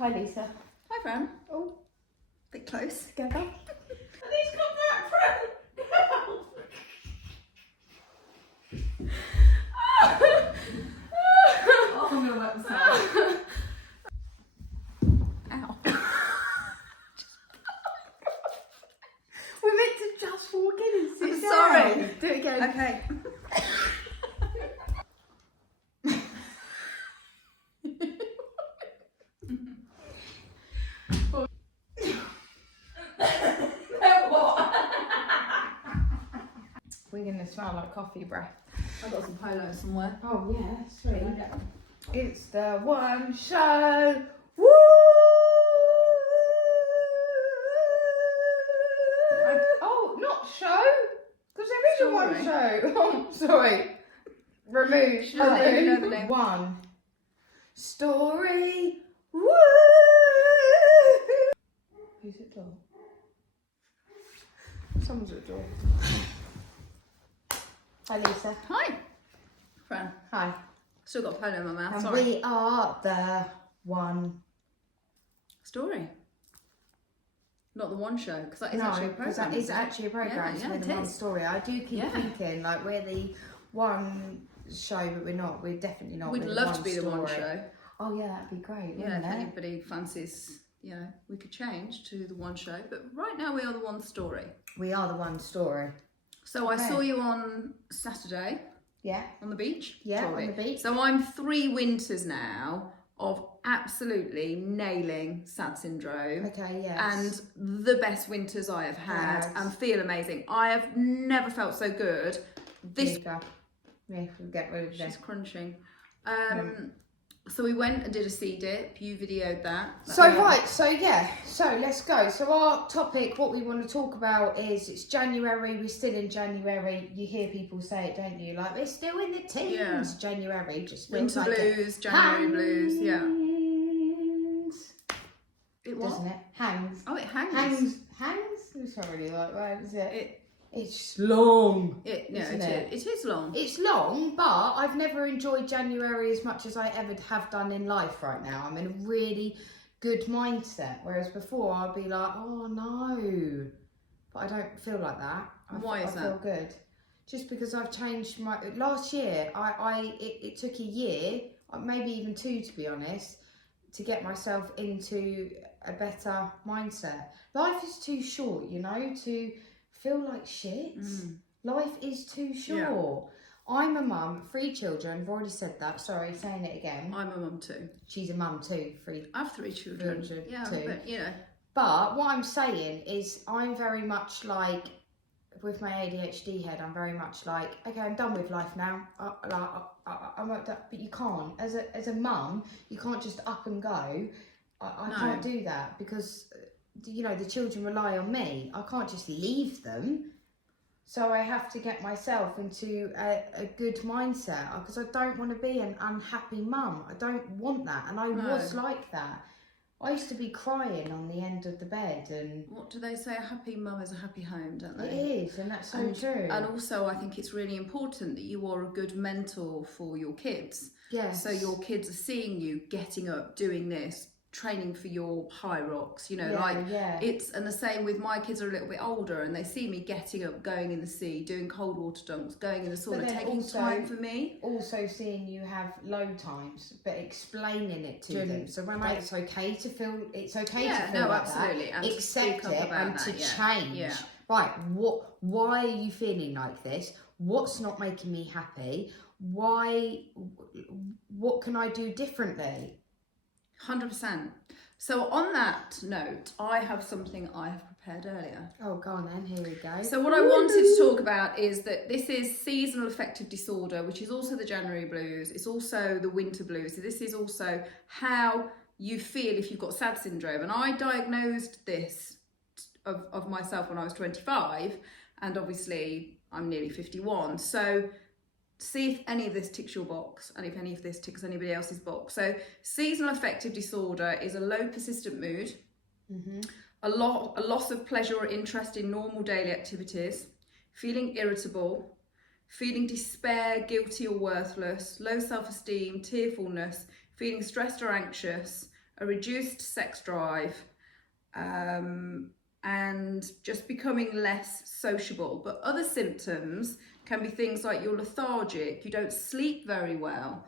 Hi, Lisa. Hi, Fran. Oh, Bit close. together. I need to come back, Fran. Oh, I'm gonna wet myself. Ow. We're meant to just walk in and sit I'm down. sorry. Do it again. Okay. We're going to smell like coffee breath. I've got some polo somewhere. Oh, yeah, sweet. Yeah. It's the one show. Woo! Oh, not show. Because there is a one show. Oh, sorry. Remove. Should I let you know the name? One story. Woo! Who's at the door? Someone's at the door. Hi, Lisa. Hi, Fran. Hi. Still got polo in my mouth. And Sorry. we are the one. Story. Not the one show, because that is No, actually a because program. that is actually a program. Yeah, we're it the one is. story. I do keep Yeah. thinking like we're the one show, but we're not. We're definitely not. We'd We're love one to be the one story. show. Oh yeah, that'd be great. Yeah, if Wouldn't it? anybody fancies, you know, we could change to the one show. But right now we are the one story. We are the one story. So I Okay. saw you on Saturday Yeah. on the beach. Yeah, Told on it. the beach. So I'm 3 winters now of absolutely nailing sad syndrome. Okay. Yes. And the best winters I have had Yes. and feel amazing. I have never felt so good. This Mika. Yeah, we'll get rid of she's this. crunching. So we went and did a sea dip. You videoed that. So right, so let's go. So our topic, what we want to talk about is it's January. We're still in January. You hear people say it, don't you? Like we're still in the teens. Yeah. January just feels Winter like blues, January blues. Yeah. hangs, It what? doesn't it? Hangs. Oh, it hangs. Hangs. It's not really like that, is it? It It's long. isn't isn't it? It is long. It's long, but I've never enjoyed January as much as I ever have done in life right now. I'm in a really good mindset, whereas before I'd be like, oh no, but I don't feel like that. Why is I feel good. Just because I've changed my, last year, it took a year, maybe even 2 to be honest, to get myself into a better mindset. Life is too short, you know, to feel like shit. Life is too short. Yeah. I'm a mum, 3 children. I've already said that. Sorry, saying it again. I'm a mum too. She's a mum too. 3. I have 3 children. Yeah, too. but you know. But what I'm saying is, I'm very much like, with my ADHD head, I'm very much like, okay, I'm done with life now. I'm like that, but you can't. As a mum, you can't just up and go. I can't do that because, you know, the children rely on me. I can't just leave them. So I have to get myself into a good mindset because I don't want to be an unhappy mum. I don't want that. And I was like that. I used to be crying on the end of the bed. And What do they say? A happy mum is a happy home, don't they? it is, and that's so true. And also, I think it's really important that you are a good mentor for your kids. Yes. So your kids are seeing you getting up, doing this, training for your high rocks, you know, it's, and the same with my kids are a little bit older and they see me getting up, going in the sea, doing cold water dunks, going in the sauna, taking also, time for me. Also seeing you have low times, but explaining it to them. So when it's okay to feel, it's okay to feel like absolutely. that. And accept it and to change. Yeah. Right, why are you feeling like this? What's not making me happy? What can I do differently? 100%. So on that note, I have something I have prepared earlier. Oh, go on then, here we go. So what I wanted to talk about is that this is seasonal affective disorder, which is also the January blues. It's also the winter blues. So this is also how you feel if you've got sad syndrome. And I diagnosed this of myself when I was 25, and obviously I'm nearly 51. So see if any of this ticks your box and if any of this ticks anybody else's box. So seasonal affective disorder is a low persistent mood, a loss of pleasure or interest in normal daily activities, feeling irritable, feeling despair, guilty or worthless, low self-esteem, tearfulness, feeling stressed or anxious, a reduced sex drive, and just becoming less sociable. But other symptoms can be things like you're lethargic, you don't sleep very well,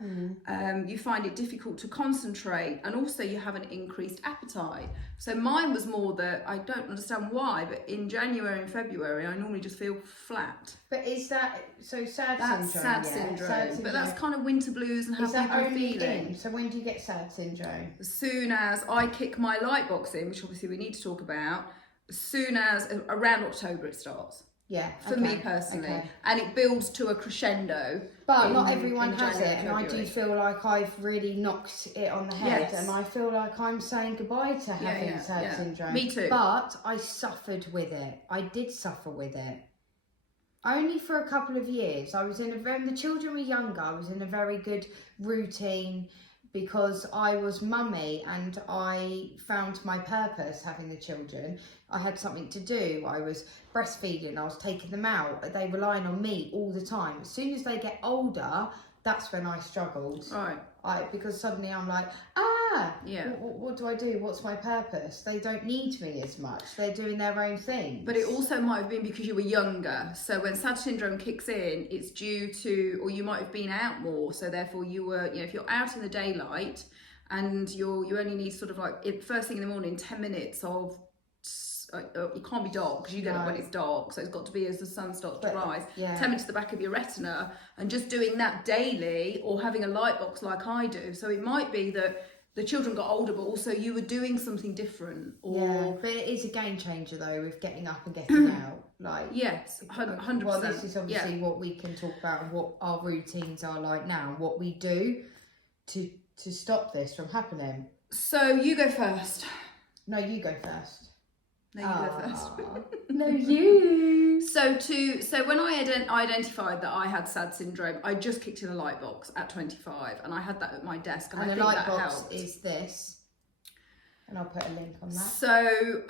you find it difficult to concentrate, and also you have an increased appetite. So mine was more that, I don't understand why, but in January and February I normally just feel flat. But is that so sad That's syndrome? sad Yeah? syndrome. Sad syndrome. But that's kind of winter blues and how is that people are only feeling. in? So when do you get sad syndrome? As soon as I kick my light box in, which obviously we need to talk about, as soon as around October it starts. Yeah, For me personally, and it builds to a crescendo. But not everyone has January, it, and I do feel like I've really knocked it on the head, Yes. and I feel like I'm saying goodbye to having sad syndrome. Me too. But I suffered with it. I did suffer with it. Only for a couple of years. I was when the children were younger, I was in a very good routine because I was mummy and I found my purpose having the children. I had something to do. I was breastfeeding, I was taking them out. They were relying on me all the time. As soon as they get older, that's when I struggled. Right. Because suddenly I'm like, what do I do? What's my purpose? They don't need me as much. They're doing their own thing. But it also might have been because you were younger. So when sad syndrome kicks in, it's due to, or you might have been out more. So therefore you were, if you're out in the daylight and you only need sort of like, first thing in the morning, 10 minutes of, it can't be dark because you get up when it's dark, so it's got to be as the sun starts to rise. 10 minutes to the back of your retina, and just doing that daily, or having a light box like I do. So it might be that the children got older, but also you were doing something different. Or but it is a game changer though, with getting up and getting out. Like yes, 100%. Well, this is obviously what we can talk about and what our routines are like now, and what we do to stop this from happening. So you go first. No, you go first. No, you go first. No, you. So when I identified that I had sad syndrome, I just kicked in a light box at 25, and I had that at my desk, and I think light that box helped. is this, and I'll put a link on that. So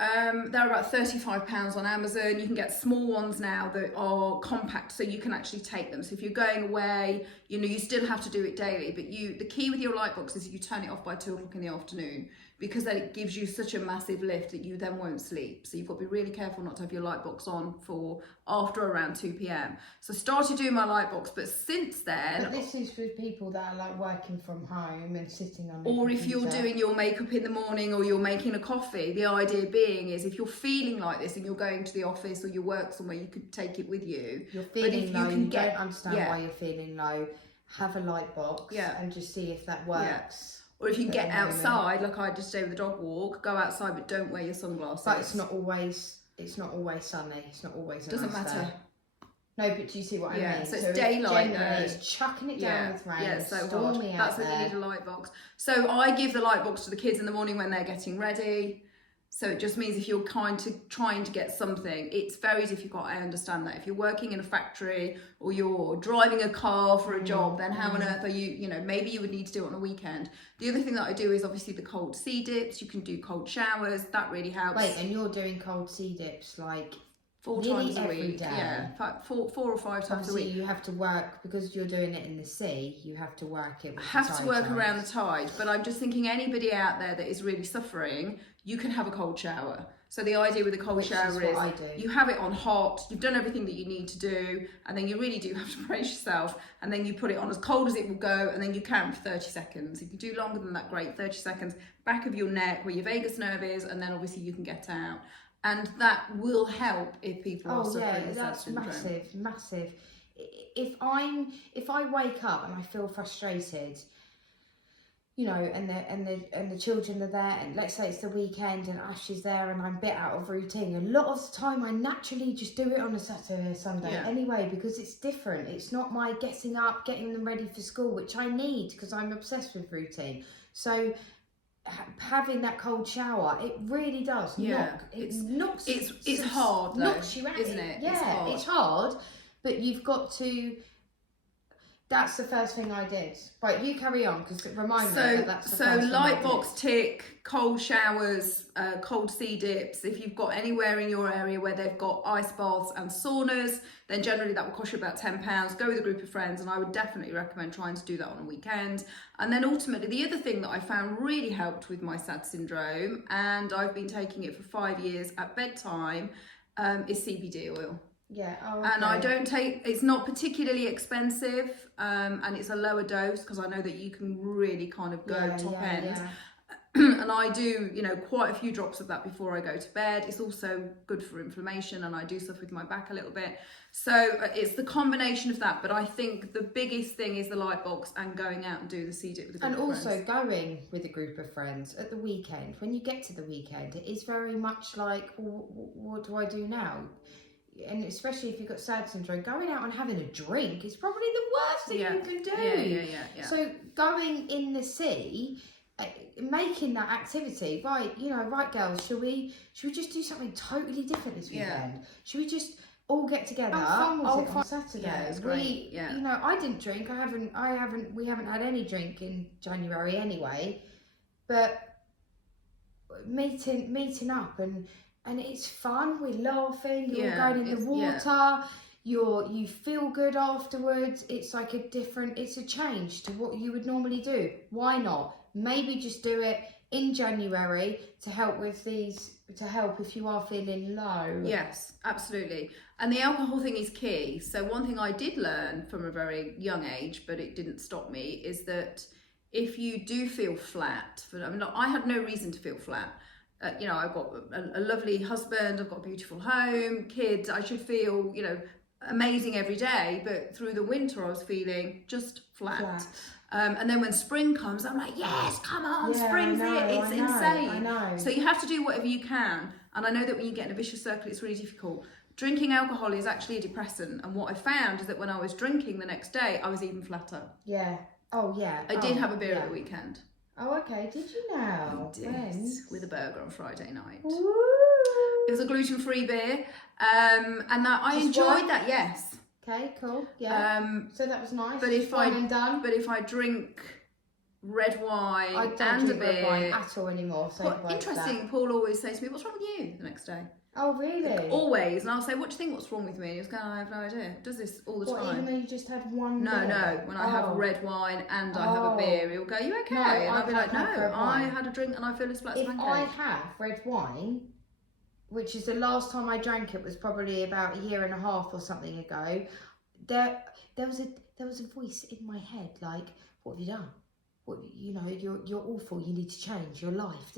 they're about £35 on Amazon. You can get small ones now that are compact, so you can actually take them. So if you're going away, you still have to do it daily, but the key with your light box is you turn it off by 2 o'clock in the afternoon, because then it gives you such a massive lift that you then won't sleep. So you've got to be really careful not to have your light box on for after around 2 p.m. So I started doing my light box, but since then... But this is for people that are like working from home and sitting on or if you're doing your makeup in the morning, or you're making a coffee. The idea being is if you're feeling like this and you're going to the office or you work somewhere, you could take it with you. You're feeling low, you don't understand why you're feeling low, have a light box and just see if that works. Or if you get outside, like I just did with the dog walk, go outside but don't wear your sunglasses. But it's not always sunny. It's not always. Doesn't matter. No, but do you see what I mean? So it's daylight. It's chucking it down with rain. Yeah, so hot. That's when you need a light box. So I give the light box to the kids in the morning when they're getting ready. So it just means if you're trying to get something, it's very difficult. I understand that. If you're working in a factory or you're driving a car for a job, then how on earth are you, maybe you would need to do it on a weekend. The other thing that I do is obviously the cold sea dips. You can do cold showers. That really helps. Wait, and you're doing cold sea dips like 4 times a week. Day. Yeah, 4 or 5 times a week. You have to work, because you're doing it in the sea, you have to work it with have to work around the tide. But I'm just thinking anybody out there that is really suffering, you can have a cold shower. So the idea with a cold shower is you have it on hot, you've done everything that you need to do, and then you really do have to brace yourself, and then you put it on as cold as it will go, and then you count for 30 seconds. If you do longer than that, great, 30 seconds, back of your neck where your vagus nerve is, and then obviously you can get out. And that will help if people are suffering with sad syndrome. Massive. If I wake up and I feel frustrated, and the children are there, and let's say it's the weekend and Ash is there and I'm a bit out of routine, a lot of the time I naturally just do it on a Saturday or Sunday anyway, because it's different. It's not my getting up, getting them ready for school, which I need because I'm obsessed with routine. So having that cold shower, it really does knocks. It's hard though, knocks you out, isn't it? Yeah, it's hard, but you've got to. that's the first thing I did. Right, you carry on, because remind me that that's the so first thing I light did. box tick, cold showers, cold sea dips. If you've got anywhere in your area where they've got ice baths and saunas, then generally that will cost you about £10. Go with a group of friends, and I would definitely recommend trying to do that on a weekend. And then ultimately, the other thing that I found really helped with my SAD syndrome, and I've been taking it for 5 years at bedtime, is CBD oil. Yeah. Oh, okay. And I don't take, it's not particularly expensive, and it's a lower dose, because I know that you can really kind of go top end. Yeah. And I do, you know, quite a few drops of that before I go to bed. It's also good for inflammation, and I do suffer with my back a little bit. So it's the combination of that. But I think the biggest thing is the light box and going out and do the C-dip with a group of friends. And also going with a group of friends at the weekend. When you get to the weekend, it is very much like, well, what do I do now? And especially if you've got SAD syndrome, going out and having a drink is probably the worst thing you can do. Yeah. So going in the sea, making that activity, right, you know, right girls, should we just do something totally different this weekend? Should we just all get together? How fun was it on Saturday? Yeah, it was great. You know, I didn't drink. We haven't had any drink in January anyway. But meeting up and it's fun. We're laughing. You're all going in the water. You feel good afterwards. It's like it's a change to what you would normally do. Why not? Maybe just do it in January to help if you are feeling low. Yes, absolutely. And the alcohol thing is key. So one thing I did learn from a very young age, but it didn't stop me, is that if you do feel flat, I had no reason to feel flat. You know, I've got a lovely husband, I've got a beautiful home, kids. I should feel, you know, amazing every day. But through the winter, I was feeling just flat. And then when spring comes, I'm like, yes, come on, spring's here. It's insane. I know. So you have to do whatever you can. And I know that when you get in a vicious circle, it's really difficult. Drinking alcohol is actually a depressant. And what I found is that when I was drinking the next day, I was even flatter. Yeah. Oh, yeah. I did have a beer at the weekend. Oh, okay. Did you now? I did. When? With a burger on Friday night. Woo! It was a gluten-free beer. And that I enjoyed that, yes. Okay, cool. Yeah. So that was nice. But if I drink red wine I don't and drink a beer red wine at all anymore. So interesting, Paul always says to me, "What's wrong with you?" the next day. Oh, really? Like, always. And I'll say, "What do you think? What's wrong with me?" And he was going, "I have no idea." Does this all the time. Even though you just had one No, beer? no. When I have red wine and I have a beer, he'll go, "You okay?" No, and I'll I be like, can't have "No, red I wine. had a drink and I feel as flat as a If pancake." I have red wine, which is the last time I drank it was probably about a year and a half or something ago, there was a voice in my head like, "What have you done? What, you know, you're awful. You need to change your life."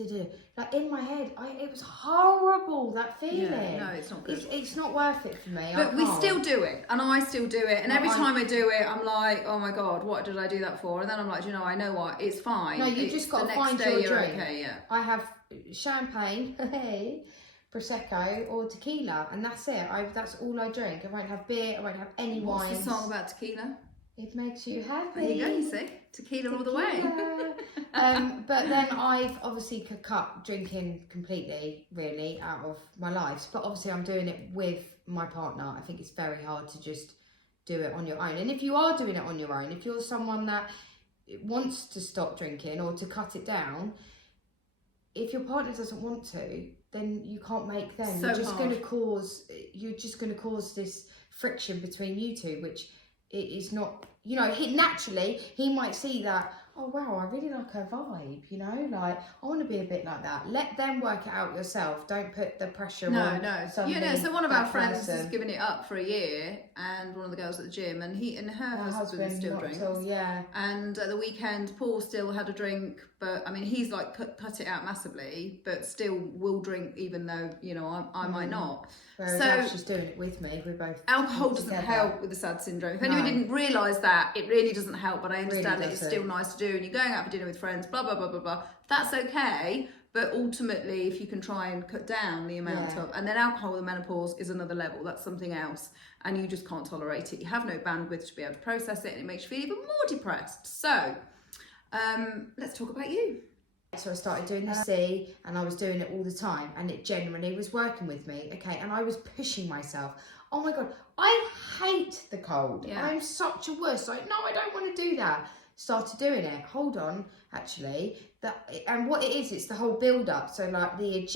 Like in my head, it was horrible, that feeling. Yeah, no, it's not good. It's not worth it for me. But we still do it, and I still do it, and every time I do it, I'm like, "Oh my god, what did I do that for?" And then I'm like, "You know, I know what, it's fine." No, you just got to find your drink. Okay, yeah. I have champagne, prosecco, or tequila, and that's it. That's all I drink. I won't have beer. I won't have any wine. What's the song about tequila? It makes you happy. There you go, you see. Tequila all the way. But then I've obviously cut drinking completely, really, out of my life. But obviously I'm doing it with my partner. I think it's very hard to just do it on your own. And if you are doing it on your own, if you're someone that wants to stop drinking or to cut it down, if your partner doesn't want to, then you can't make them. So you're just going to cause this friction between you two, which it's not, you know, he might see that, "Oh wow, I really like her vibe, you know, like I want to be a bit like that." Let them work it out yourself. Don't put the pressure on somebody. So one of our friends has given it up for a year, and one of the girls at the gym, and her husband still drinks. And at the weekend, Paul still had a drink, but I mean, he's like cut it out massively, but still will drink, even though, you know, I might not. Whereas she's doing it with me. We're both alcohol doesn't help with the SAD syndrome. If anyone didn't realise that, it really doesn't help. But I understand that it's still nice to do, and you're going out for dinner with friends, blah blah blah blah blah. That's okay. But ultimately, if you can try and cut down the amount of, and then alcohol with menopause is another level. That's something else, and you just can't tolerate it. You have no bandwidth to be able to process it, and it makes you feel even more depressed. So, let's talk about you. So I started doing the C, and I was doing it all the time, and it genuinely was working with me. Okay, and I was pushing myself. oh my God, I hate the cold. Yeah. I'm such a wuss. Like, no, I don't want to do that. Started doing it. Hold on, actually. And what it is, it's the whole build up. So like the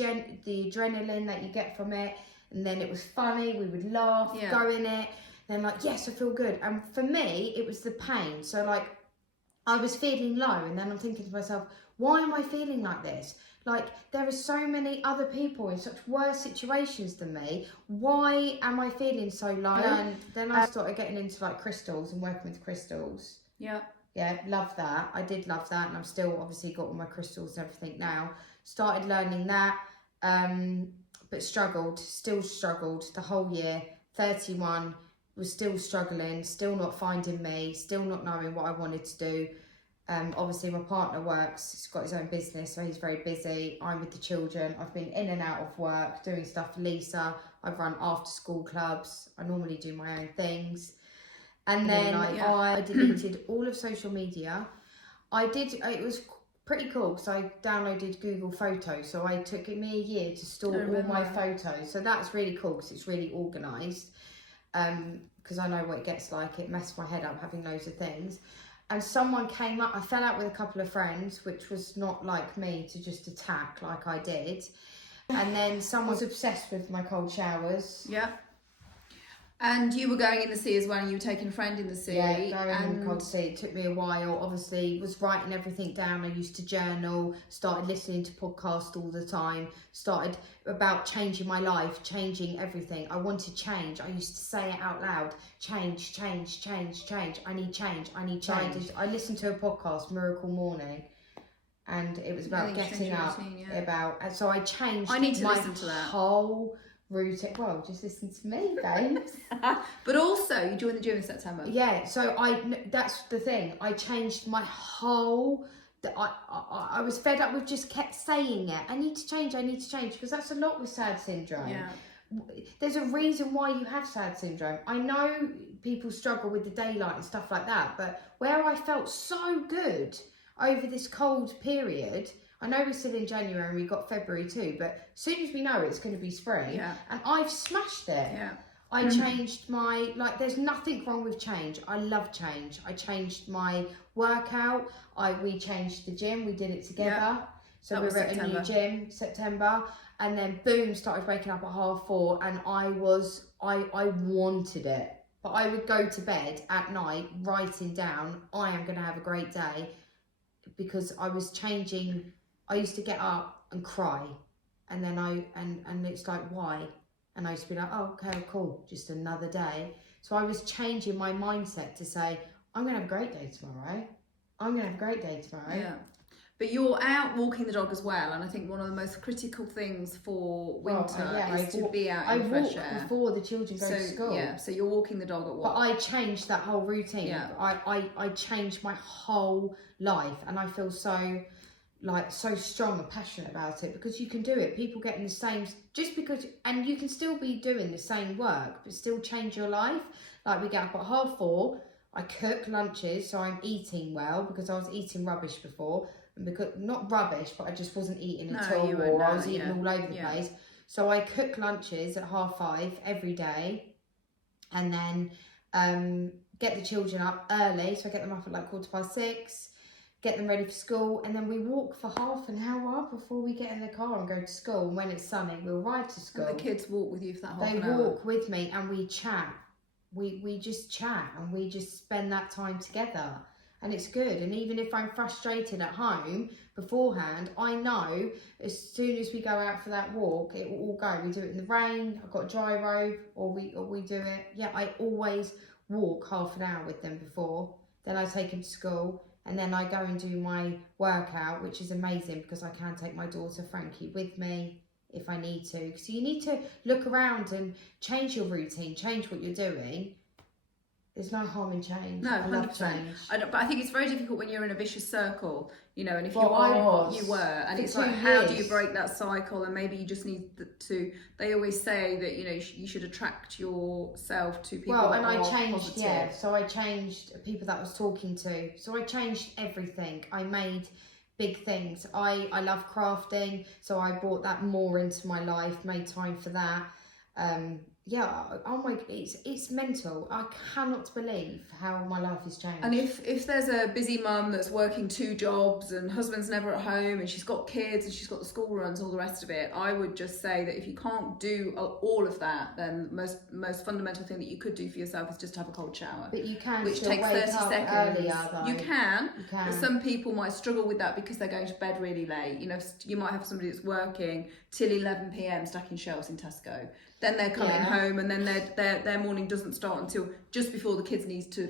adrenaline that you get from it, and then it was funny. We would laugh, go in it. Then like, yes, I feel good. And for me, it was the pain. So like, I was feeling low, and then I'm thinking to myself, why am I feeling like this? Like, there are so many other people in such worse situations than me. Why am I feeling so low? And then I started getting into like crystals and working with crystals. Yeah. Yeah, love that. I did love that, and I've still obviously got all my crystals and everything now. Started learning that, but still struggled the whole year. 31, was still struggling, still not finding me, still not knowing what I wanted to do. Obviously my partner works, he's got his own business, so he's very busy. I'm with the children. I've been in and out of work, doing stuff for Lisa. I've run after school clubs. I normally do my own things. And then I deleted all of social media. It was pretty cool because I downloaded Google Photos. So it took me a year to store all my photos. So that's really cool because it's really organised. Because I know what it gets like. It messed my head up having loads of things. And someone came up, I fell out with a couple of friends, which was not like me to just attack like I did. And then someone was obsessed with my cold showers. Yeah. And you were going in the sea as well, and you were taking a friend in the sea. Yeah, going in the cold sea. It took me a while. Obviously, was writing everything down. I used to journal, started listening to podcasts all the time, started about changing my life, changing everything. I wanted change. I used to say it out loud. Change, change, change, change. I need change. I need change. I listened to a podcast, Miracle Morning, and it was about getting up. Routine, so I changed my whole routine. Well, just listen to me, babes. But also, you joined the gym in September. Yeah, so that's the thing. I changed my whole. I was fed up with just kept saying it. I need to change, because that's a lot with SAD syndrome. Yeah. There's a reason why you have SAD syndrome. I know people struggle with the daylight and stuff like that, but where I felt so good over this cold period, I know we're still in January and we've got February too, but as soon as we know it's going to be spring, and I've smashed it. Yeah. I changed there's nothing wrong with change. I love change. I changed my workout. We changed the gym. We did it together. Yeah. So we were at a new gym, September. And then boom, started waking up at 4:30, and I wanted it. But I would go to bed at night writing down, I am going to have a great day, because I was changing. I used to get up and cry, and then and it's like, why? And I used to be like, oh, okay, cool, just another day. So I was changing my mindset to say, I'm going to have a great day tomorrow. I'm going to have a great day tomorrow. Yeah. But you're out walking the dog as well, and I think one of the most critical things for winter is to be out in fresh air. I walk before the children go to school. Yeah, so you're walking the dog at what? But I changed that whole routine. Yeah. I changed my whole life, and I feel so strong and passionate about it, because you can do it. People get in the same, and you can still be doing the same work, but still change your life. Like, we get up at 4:30, I cook lunches, so I'm eating well, because I was eating rubbish before. Because not rubbish, but I just wasn't eating at all, or I was eating all over the place. So I cook lunches at 5:30 every day, and then get the children up early. So I get them up at like 6:15, get them ready for school, and then we walk for half an hour before we get in the car and go to school. And when it's sunny, we'll ride to school. And the kids walk with you for that half an hour? They walk with me, and we chat. We just chat, and we just spend that time together. And it's good. And even if I'm frustrated at home beforehand, I know as soon as we go out for that walk, it will all go. We do it in the rain, I've got a dry robe, or we do it. Yeah, I always walk half an hour with them before. Then I take them to school, and then I go and do my workout, which is amazing, because I can take my daughter Frankie with me if I need to. So you need to look around and change your routine, change what you're doing. There's no harm in change. No, 100%. I love change. But I think it's very difficult when you're in a vicious circle, and if you were, and it's like, how do you break that cycle? And maybe you just need to. They always say that you should attract yourself to people. Well, and I changed, positive. So I changed people that I was talking to. So I changed everything. I made big things. I love crafting, so I brought that more into my life. Made time for that. yeah, oh my, it's mental. I cannot believe how my life has changed. And if there's a busy mum that's working 2 jobs and husband's never at home and she's got kids and she's got the school runs, all the rest of it, I would just say that if you can't do all of that, then the most fundamental thing that you could do for yourself is just have a cold shower. But you can which still takes wake 30 up seconds. earlier, though. You can, You can. but some people might struggle with that because they're going to bed really late. You know, you might have somebody that's working till 11 p.m. stacking shelves in Tesco. Then they're coming home, and then their morning doesn't start until just before the kids need to.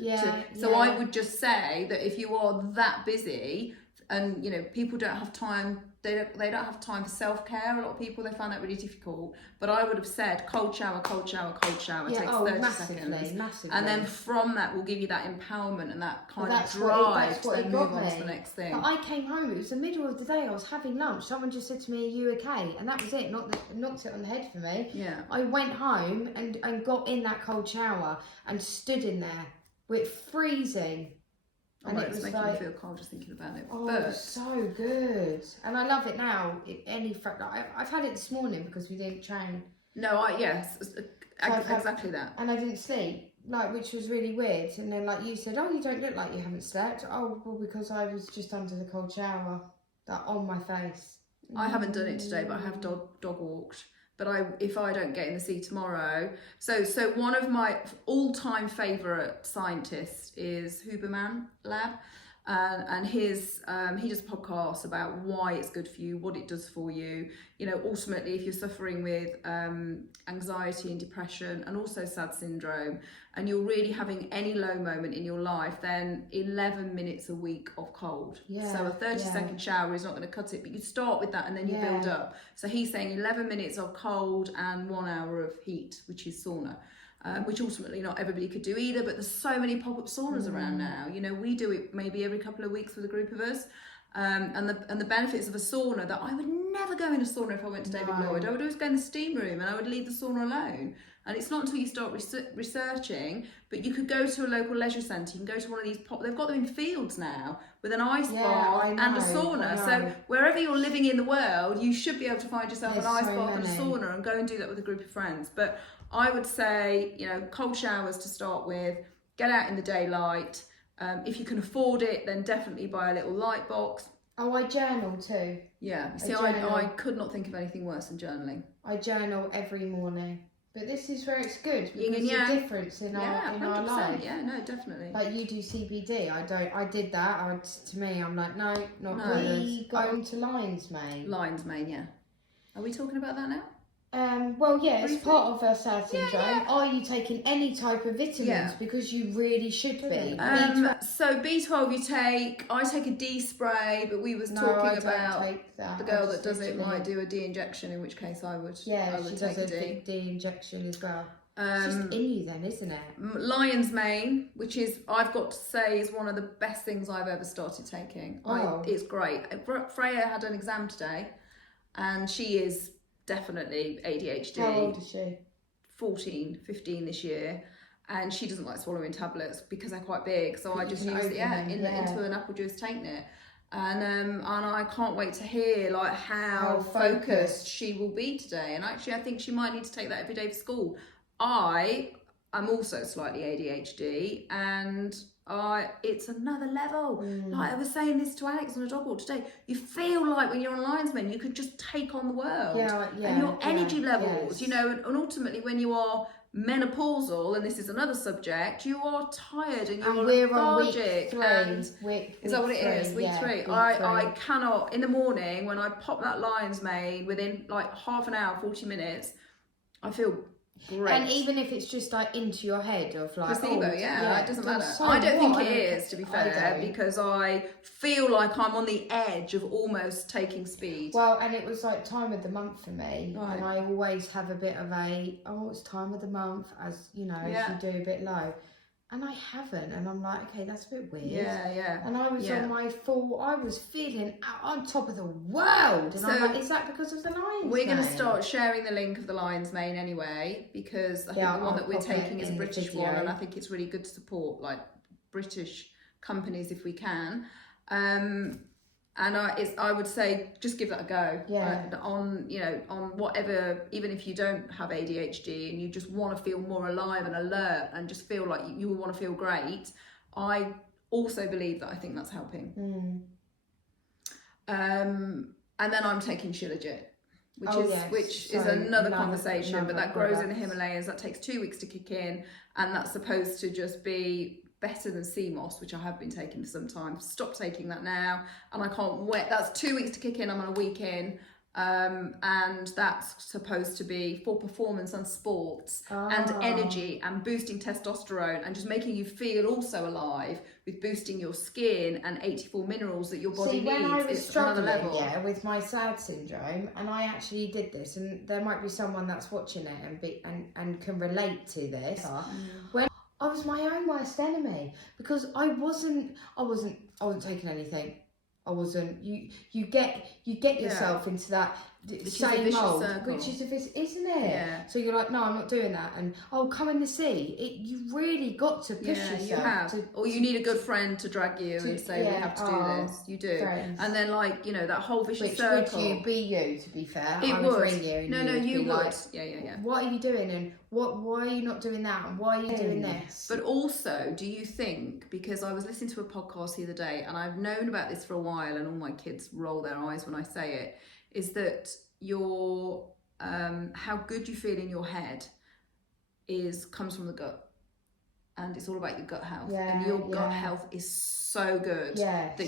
So I would just say that if you are that busy, and you know people don't have time, they don't have time for self-care. A lot of people, they find that really difficult. But I would have said cold shower, takes 30 seconds, massively. and then from that will give you that empowerment and that kind of that's drive what to then got move on me. to the next thing. But I came home, it was the middle of the day, I was having lunch, someone just said to me, "Are you okay?" And that was it, knocked it on the head for me. Yeah. I went home and got in that cold shower and stood in there with freezing. And it was making me feel cold just thinking about it. Oh, but it was so good. And I love it now. I've had it this morning because we didn't train. no, exactly that. And I didn't sleep, which was really weird. And then you said, "Oh, you don't look like you haven't slept." Oh, well, because I was just under the cold shower, on my face. I haven't done it today, but I have dog walked. But if I don't get in the sea tomorrow, so one of my all-time favourite scientists is Huberman Lab, and he does a podcast about why it's good for you, what it does for you. You know, ultimately, if you're suffering with anxiety and depression, and also SAD syndrome, and you're really having any low moment in your life, then 11 minutes a week of cold. So a 30-second shower is not going to cut it, but you start with that and then you build up. So he's saying 11 minutes of cold and 1 hour of heat, which is sauna. Which ultimately not everybody could do either, but there's so many pop-up saunas around now. You know, we do it maybe every couple of weeks with a group of us. And the benefits of a sauna, that I would never go in a sauna if I went to David Lloyd. I would always go in the steam room and I would leave the sauna alone. And it's not until you start researching, but you could go to a local leisure centre, you can go to one of these they've got them in fields now with an ice bath and a sauna. So wherever you're living in the world, you should be able to find yourself an ice bath and a sauna, and go and do that with a group of friends. But I would say, you know, cold showers to start with, get out in the daylight. If you can afford it, then definitely buy a little light box. Oh, I journal too. Yeah, see, I could not think of anything worse than journaling. I journal every morning. But this is where it's good, because Yin and the difference in our life. Yeah, no, definitely. Like you do CBD, I did that. To me, I'm like, no, not good. We go to Lion's Mane. Lion's Mane, yeah. Are we talking about that now? Well, yeah, it's part of our SAD syndrome. Yeah. Are you taking any type of vitamins? Yeah. Because you really should be. So B12 I take a D spray, but we was talking about the girl that does it might do a D injection, in which case I would she does a D injection as well. It's just in you then, isn't it? Lion's Mane, which is, I've got to say, is one of the best things I've ever started taking. It's great. Freya had an exam today, and she is definitely ADHD. How old is she? 15 this year, and she doesn't like swallowing tablets because they're quite big, so I just use it into an apple juice taking and I can't wait to hear how focused she will be today. And actually I think she might need to take that every day for school. I'm also slightly ADHD, and it's another level. Like I was saying this to Alex on a dog walk today, you feel like when you're on Lion's Mane, you could just take on the world. And your energy levels, you know, and ultimately when you are menopausal, and this is another subject, you are tired and you're lethargic. Is that what it is? Week 3. I cannot, in the morning when I pop that Lion's Mane, within like half an hour, 40 minutes, I feel great. And even if it's just like into your head of like placebo, it doesn't matter. I don't think it is, to be fair, because I feel like I'm on the edge of almost taking speed. Well, and it was like time of the month for me, and I always have a bit of it's time of the month, as you know, as you do a bit low. And I haven't, and I'm like, okay, that's a bit weird. Yeah. And I was on my I was feeling on top of the world. And I'm like, is that because of the Lion's Mane? We're going to start sharing the link of the Lion's Mane anyway, because I think the one that we're taking is a British one, and I think it's really good to support like British companies if we can. And I would say just give that a go. Yeah. On whatever, even if you don't have ADHD and you just want to feel more alive and alert and just feel like you want to feel great, I also believe that I think that's helping. And then I'm taking Shilajit, which is another conversation, but that grows in the Himalayas. That takes 2 weeks to kick in, and that's supposed to just be better than sea moss, which I have been taking for some time. Stop taking that now, and I can't wait. That's 2 weeks to kick in. I'm on a week in, and that's supposed to be for performance and sports and energy and boosting testosterone and just making you feel also alive with boosting your skin and 84 minerals that your body needs. When I was it's struggling, another level. with my SAD syndrome, and I actually did this, and there might be someone that's watching it and can relate to this. When I was my own worst enemy, because I wasn't taking anything. I wasn't. You get yourself into that same mold, which is a vicious, isn't it? Yeah. So you're like, no, I'm not doing that, and come in the sea. You really got to push yourself. You have. Or you need a good friend to drag you and say, we have to do this. You do. Friends. And then that whole vicious circle. Would you be you, to be fair? It I would. Ring you and you would. Like, yeah. What are you doing, and why are you not doing that, and why are you doing this? But also, do you think, because I was listening to a podcast the other day, and I've known about this for a while, and all my kids roll their eyes when I say it, is that your how good you feel in your head comes from the gut, and it's all about your gut health. And your gut health is so good that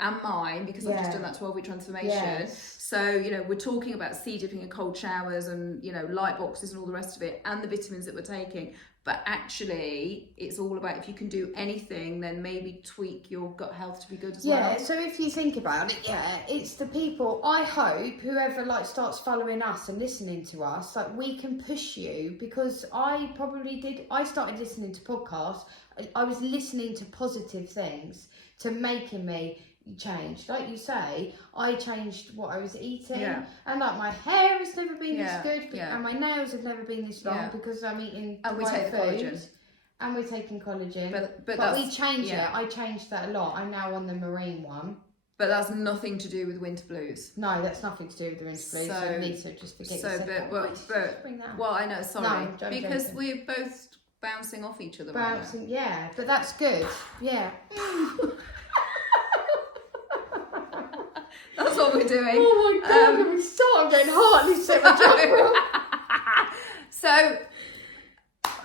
and mine, because I've just done that 12-week transformation. So we're talking about sea dipping and cold showers and light boxes and all the rest of it, and the vitamins that we're taking. But actually, it's all about, if you can do anything, then maybe tweak your gut health to be good as well. Yeah, so if you think about it, it's the people. I hope whoever starts following us and listening to us, we can push you, because I probably did. I started listening to podcasts. I was listening to positive things to making me change. Like you say, I changed what I was eating, and my hair has never been this good, and my nails have never been this long because I'm eating and we take the collagen, and we're taking collagen. But we changed it. I changed that a lot. I'm now on the marine one. But that's nothing to do with winter blues. No, that's nothing to do with the winter blues. So Lisa, just forget. I know. Sorry, because we're both bouncing off each other. Bouncing, but that's good. Yeah. That's what we're doing. Oh my god, I'm getting heartily sick with So,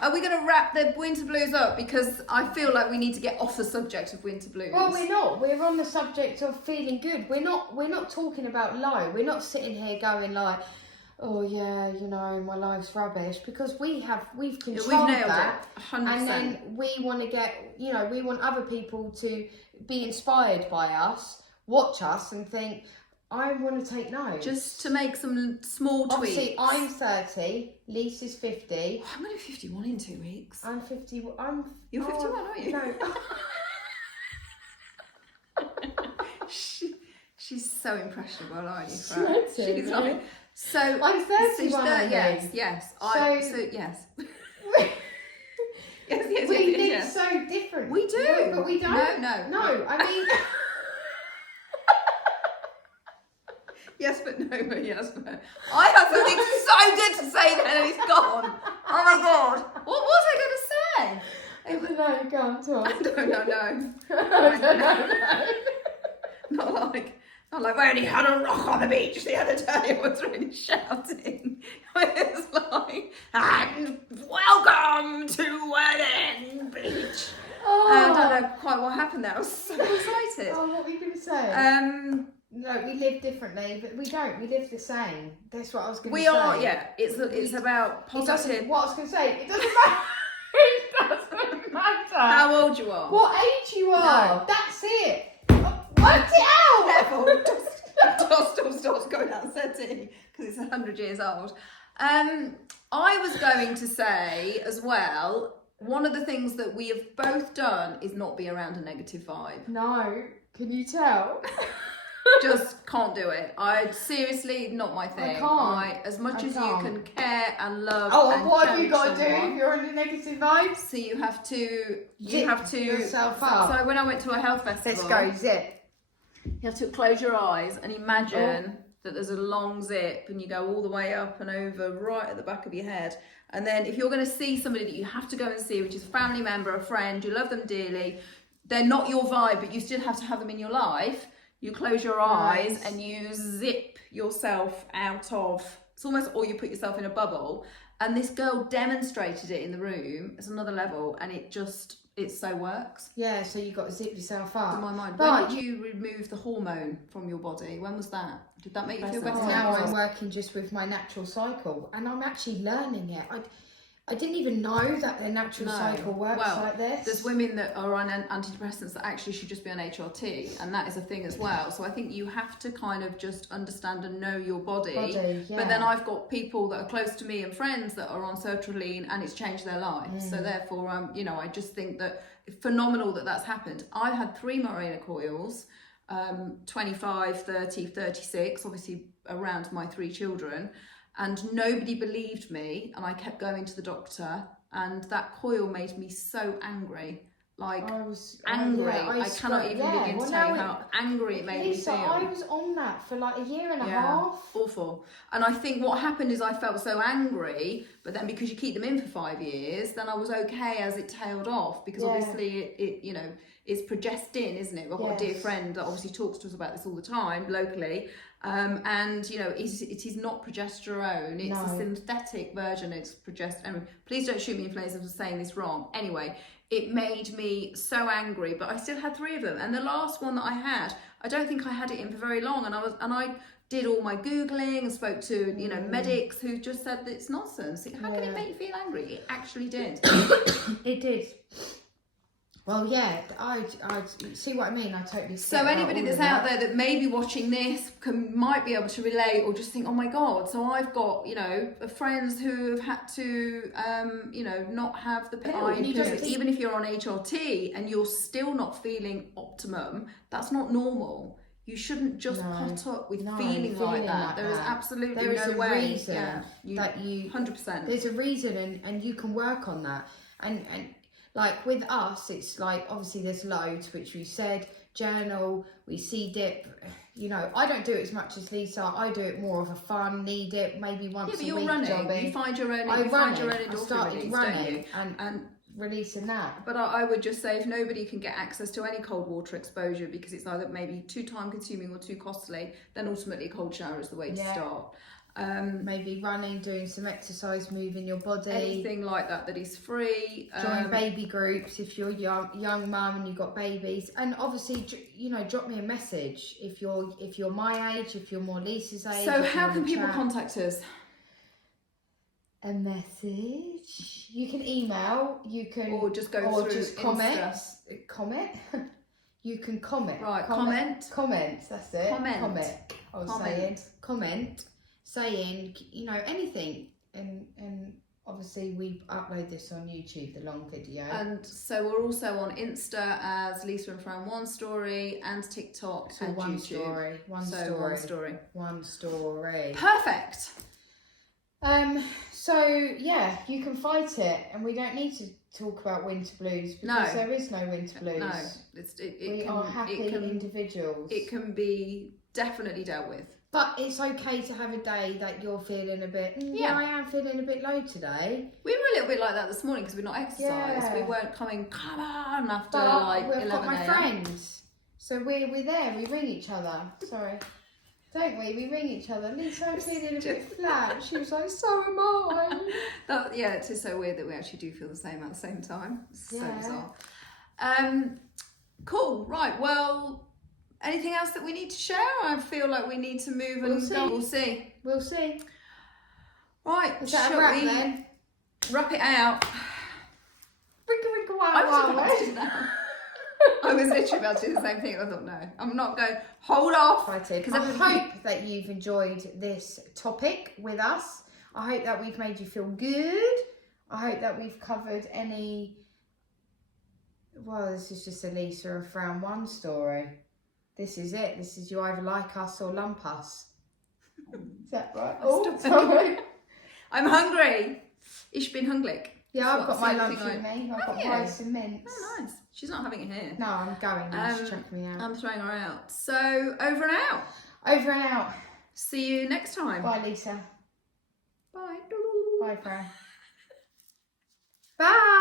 are we going to wrap the winter blues up? Because I feel like we need to get off the subject of winter blues. Well, we're not. We're on the subject of feeling good. We're not talking about low. We're not sitting here going like, oh yeah, my life's rubbish, because we've controlled that. 100%. And then we want to get, we want other people to be inspired by us, watch us and think, I want to take notes. Just to make some small tweaks. Obviously, I'm 30, Lisa's 50. I'm going to be 51 in 2 weeks. I'm 50. You're 51, aren't you? No. She's so impressionable, aren't you, Fran? She's like, so I'm 31. Yes. Yes. We live so different. We do. No, but we don't. No, I mean... Yes, but no, but yes, but... I have something so good to say then, and it's gone. Oh my god. What was I going to say? I don't know, you can't talk. No. Not like, we only had a rock on the beach the other day. I was really shouting. It's like, and welcome to Wedding Beach. I don't know quite what happened there. I was so excited. What were you going to say? No, we live differently, but we don't. We live the same. That's what I was going to say. We are, yeah. It's about positive. What I was going to say, it doesn't matter. It doesn't matter. How old you are. What age you are. No. That's it. Worked it out. Level. Just stop going out setting because it's 100 years old. I was going to say as well, one of the things that we have both done is not be around a negative vibe. No. Can you tell? Just can't do it. I seriously, not my thing. I can't. As much as you can care and love. And what have you got to do if you're in a negative vibe? So you have to zip yourself up. So when I went to a health festival, let's go zip. You have to close your eyes and imagine that there's a long zip and you go all the way up and over right at the back of your head. And then if you're going to see somebody that you have to go and see, which is a family member, a friend, you love them dearly, they're not your vibe, but you still have to have them in your life, you close your eyes and you zip yourself out of, it's almost, or you put yourself in a bubble. And this girl demonstrated it in the room. It's another level, and it so works. Yeah, so you got to zip yourself up. In my mind. But when did you remove the hormone from your body? When was that? Did that make you feel better? Now I'm working just with my natural cycle, and I'm actually learning it. I didn't even know that the natural cycle works like this. There's women that are on antidepressants that actually should just be on HRT, and that is a thing as well. So I think you have to kind of just understand and know your body. But then I've got people that are close to me and friends that are on sertraline, and it's changed their lives. So therefore, I just think that it's phenomenal that that's happened. I've had 3 Mirena coils, 25, 30, 36, obviously around my 3 children. And nobody believed me, and I kept going to the doctor, and that coil made me so angry. Like, angry. I cannot even begin to tell you how angry it made me feel. I was on that for like a year and a half. Awful. And I think what happened is I felt so angry, but then because you keep them in for 5 years, then I was okay as it tailed off, because obviously it it's progestin, isn't it? I've got a dear friend that obviously talks to us about this all the time locally. And it is not progesterone, it's a synthetic version. It's progesterone. Please don't shoot me in flames for saying this wrong. Anyway, it made me so angry, but I still had 3 of them, and the last one that I had, I don't think I had it in for very long, and I did all my googling and spoke to medics who just said that it's nonsense. How can it make you feel angry? It actually did. It did. Well, yeah, I see what I mean. I totally. So anybody that's out there that may be watching this might be able to relate, or just think, oh my God. So I've got friends who have had to not have the pill. Even if you're on HRT and you're still not feeling optimum, that's not normal. You shouldn't just put up with feeling like that. There is absolutely no way. Reason that you 100%. There's a reason, and you can work on that. And like with us, it's like, obviously there's loads, which we said, journal, we see dip. I don't do it as much as Lisa. I do it more of a fun, knee dip, maybe once a week. You're running. Jobbing. You find your own. I started running and releasing that. But I would just say, if nobody can get access to any cold water exposure because it's either maybe too time consuming or too costly, then ultimately a cold shower is the way to start. Maybe running, doing some exercise, moving your body, anything like that is free. Join baby groups if you're young mum and you've got babies, and obviously drop me a message if you're my age, if you're more Lisa's age. So how can people contact us? A message. You can email. You can or just go or through just comment. You can comment. Right. Comment. That's it. Comment. I was saying comment. Saying anything, and obviously we upload this on YouTube, the long video, and so we're also on Insta as Lisa and Fran One Story, and TikTok and YouTube. One story. Perfect. So yeah, you can fight it, and we don't need to talk about winter blues because there is no winter blues. No, we are happy individuals. It can be definitely dealt with. But it's okay to have a day that you're feeling a bit, I am feeling a bit low today. We were a little bit like that this morning because we're not exercised. Yeah. We weren't come on, after we've got my friends. So we're there, we ring each other. Sorry. Don't we? We ring each other. Lisa, I'm feeling a bit flat. She was like, so am I. It is so weird that we actually do feel the same at the same time. It's so bizarre. Cool, right, well... Anything else that we need to share? I feel like we need to move and go. We'll see. Right, is that a wrap then? Wrap it out. I was literally about to do the same thing. I thought, no, I'm not going. Hold off. I hope that you've enjoyed this topic with us. I hope that we've made you feel good. I hope that we've covered any. Well, this is just a Lisa and Fran One story. This is it. This is you either like us or lump us. Is that right? Oh, sorry. I'm hungry. Ich bin hungrig. Yeah, I've got my That's the lunch other with thing me. I've Have got you? rice and mince. Oh, nice. She's not having it here. No, I'm going now. She's checking me out. I'm throwing her out. So, over and out. Over and out. See you next time. Bye, Lisa. Bye. Bye, Fran. Bye.